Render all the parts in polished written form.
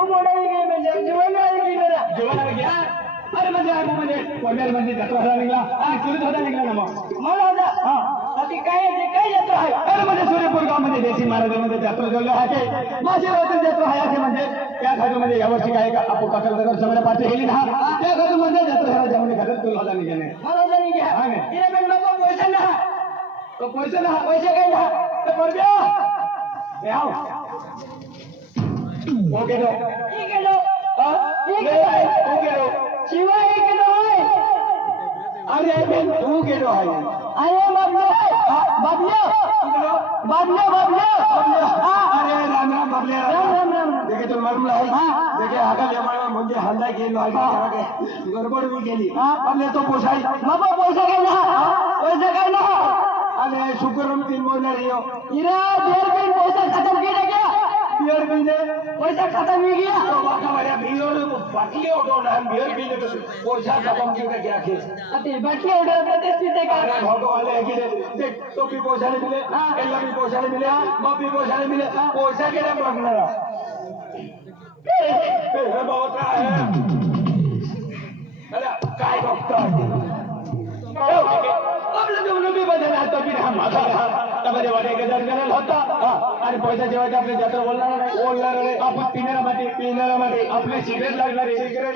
तू मोडाई गे म्हणजे जीवन आहे की जरा जेवण घ्या अरे म्हणजे आहे म्हणजे कोणत्या म्हणजे जत्रा निघला आणि सुरत होता निघला ना मग मला हा आधी काय आहे काय येतो आहे अरे म्हणजे सूर्यपूर गावामध्ये देशी महाराजांमध्ये जत्रा चालू आहे माझ्यावर जत्रा आहे असे म्हणजे त्या खात्यामध्ये यावर्षी काय का आपू काका समजा पाठी गेली ना त्या खात्यामध्ये जत्रा जेवण खात्यात तुला होता निघाले मला जाणी घ्या हा नाही इरे पण बाबा पैसा ना तो पैसे ना पैसे काय ना ते परब्या ए आओ ओके नो ठीक आहे लो ठीक नाही आहे ओके नो शिवा एक किलो आहे अरे बेन तू गेलो आहे अरे बाबलो अरे राम राम बाबले राम राम देखे तो मालूम है देखे हाकल यमाला म्हणजे हल्ला गेलो आहे गडबड मी गेली बाबले तो पोसाई बाबा पैसा काय ना अरे शुक्रम तीन बोलणार रियो इरा देर बिन पैसा खत्म किया क्या बियर बिंदे पैसा खत्म हो गया तो बाका वाला बियर बाटली ऑटो ना बियर बिंदे तो पोसा खत्म किया क्या के अति बाटली ऑर्डर करते सीधे का अरे ऑटो वाले है कि देख तो भी पोसा नहीं मिले एल्ला भी पोसा नहीं मिले मां भी पोसा नहीं मिले पैसा के नाम रखना हे बहुत है अरे काय डॉक्टर आपलं जेवण बी बदल आता की हा माझा त्यामध्ये वाटे गजर करायला होता आणि पैसा जेवायचे आपले जत्र बोलणार नाही आपण पिणारामध्ये आपले सिगरेट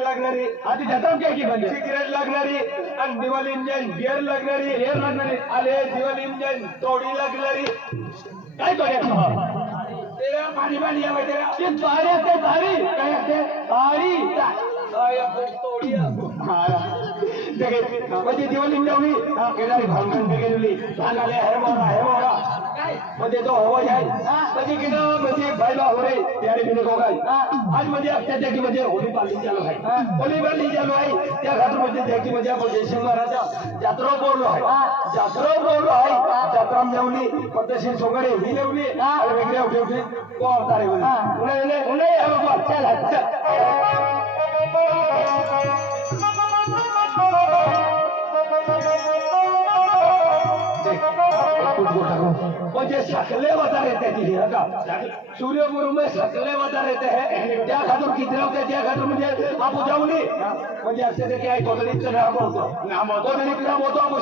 लागणारी आधी जत्रा काय की म्हणजे सिगरेट लागणारी आणि दिवाळी इंजन बिअर लागणारी आले दिवाळी इंजन तोडी लागणारी काय करूया तेरा पाणी या तेरा ते तारी काय असते तारी म्हणजे दिवाळी मिळवली केदारी भांगण गेली भांगाले हे मोरा म्हणजे तो हवा जाय म्हणजे किनं म्हणजे बैला हो रे त्यारे बिने गोगाय आज म्हणजे अत्याच्या की म्हणजे होली पाली चालू आहे त्या घाट म्हणजे देखी म्हणजे आपण जयसिंह महाराजा जात्रा बोललो आहे जात्रा मिळवली पद्धतशीर सोगडे ही लावली आणि वेगळे उठे को अवतारे उन्हे चल म्हणजे सकले बता रहते हैं सूर्यपुर में सकले बता रहते हैं त्या खातर किती होते त्या खातर म्हणजे आपण जाऊ नये म्हणजे असे ते काय कोदलीचं नाम होतं कोदलीचं नाम होतं आपण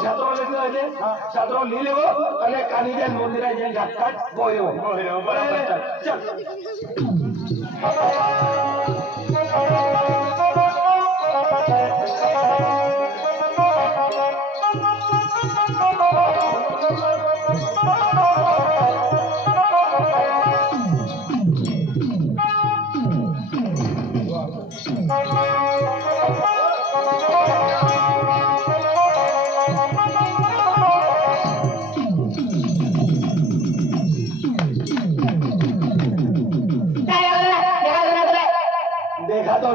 शास्त्रावर लिहिले हो आणि कानिजन मंदिरा जे घाटकाट बोय देखा तो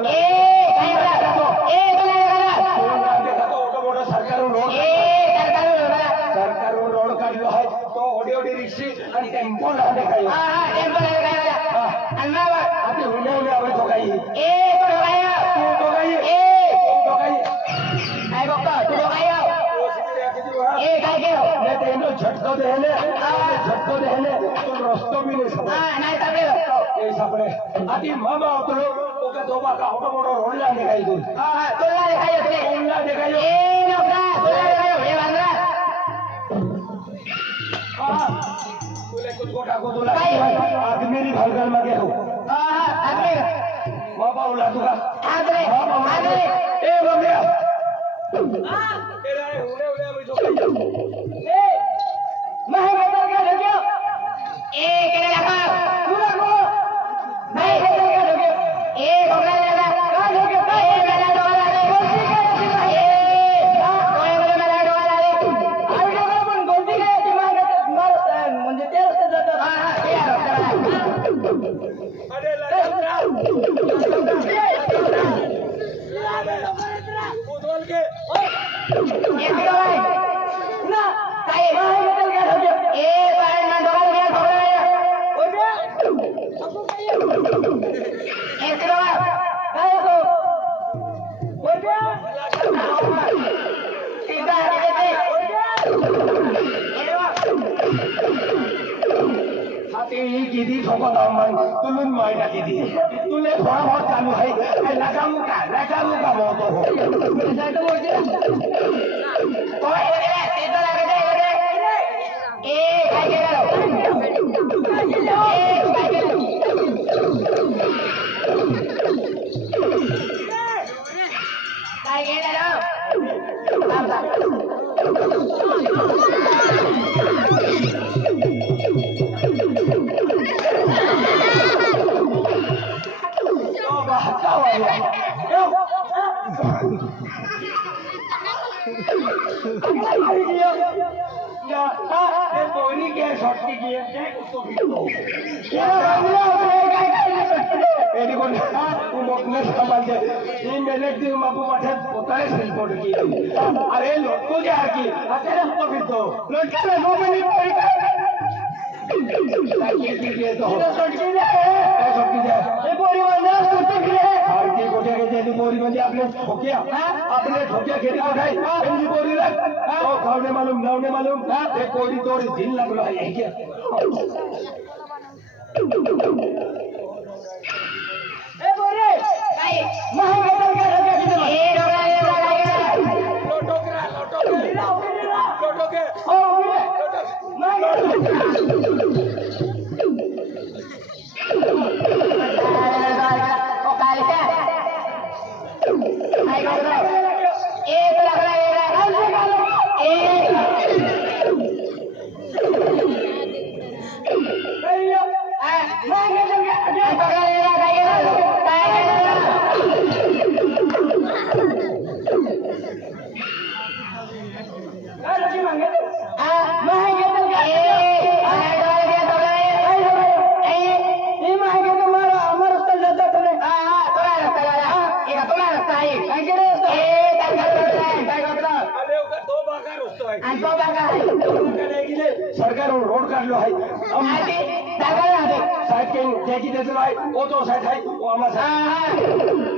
सरकार रोड काढलो आहे तो ओडी रिक्षी आणि टेम्पो ना देखायो आधी हुले आवे तो काही झटको देले तो रस्तो भी नहीं सापडे आधी मामा होतो ओके दो बाका ऑटो मोटो रोडला देखाई दूर देखायो तुले कुछ गोटा को तुला आदमी री भालगल मागे हो बाबा उला तुका ए बाबा तेरा उले मैं तो मैं बदल के लगे केने लगा पूरा को मैं बदल के लगे बगला लगा का लगे मेला डोला रे गोलती के पण गोलती के म्हणजे ते रस्ते जातात अरे बोल के ना काय बदल के लगे बाहेर ना डोला गया किती ठोकत आहो मग तुलून मायना किती तुले थोडा बहुत चालू आहे नका मोतो हो तो ये तो लगे ए काय केलं ए काय केलं काय केलं कोणी क्या शॉर्टी की अरे लोग को क्या की फिर तो आपले ठोक्या खेळी पोरी खावणे मालूम नावणे मालूम ते कोरी तोरी झिल लागलो आहे काय महाग सरकार रोड काढलो आहे साहेब त्याची त्याचं आहे ओ तो साहेब आहे ओ आम्हा साहेब